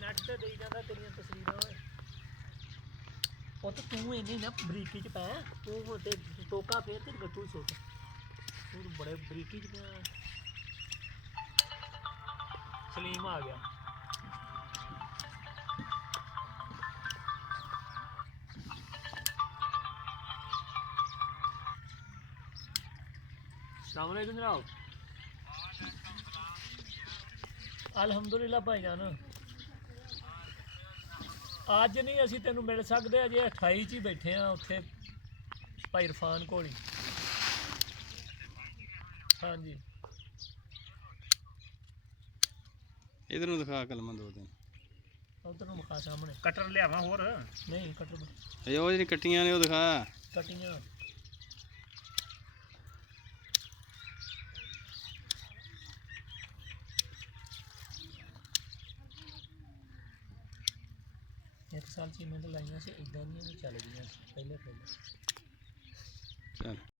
net ਤੇ ਦੇਈ ਜਾਂਦਾ ਤੇਰੀਆਂ ਤਸਵੀਰਾਂ ਓਏ ਉਹ ਤਾਂ ਤੂੰ ਇੰਨੀ ਨਾ ਬਰੀਕੀ ਚ ਪੈ ਤੂੰ ਹੁਣ ਤੇ ਟੋਕਾ ਫੇਰ ਤੇ ਗੱਟੂ ਸੁੱਟ ਤੂੰ ਬੜੇ ਬਰੀਕੀ ਚ ਪਿਆ ਸਲੀਮ ਆ ਗਿਆ अस्सलाम वालेकुम जनाब अल्हम्दुलिल्लाह भाईजान ਅੱਜ ਨਹੀਂ ਅਸੀਂ ਤੈਨੂੰ ਮਿਲ ਸਕਦੇ ਅਜੇ 28 ਚ ਹੀ ਬੈਠੇ ਆ ਉੱਥੇ ਭਾਈ ਇਰਫਾਨ ਕੋਲ ਹੀ ਹਾਂਜੀ ਇਧਰ ਨੂੰ ਦਿਖਾ ਕਲਮਾਂ ਦੋ ਦਿਨ ਉਧਰ ਨੂੰ ਵਿਖਾ ਸਾਹਮਣੇ ਕਟਰ ਲਿਆਵਾਂ ਹੋਰ ਨਹੀਂ ਕਟਰ ਇਹ ਉਹ ਜਿਹੜੀ ਕੱਟੀਆਂ ਨੇ ਉਹ ਦਿਖਾ ਕਟੀਆਂ एक साल सीमेंट लाइया से इदा नहीं चल गई पहले चल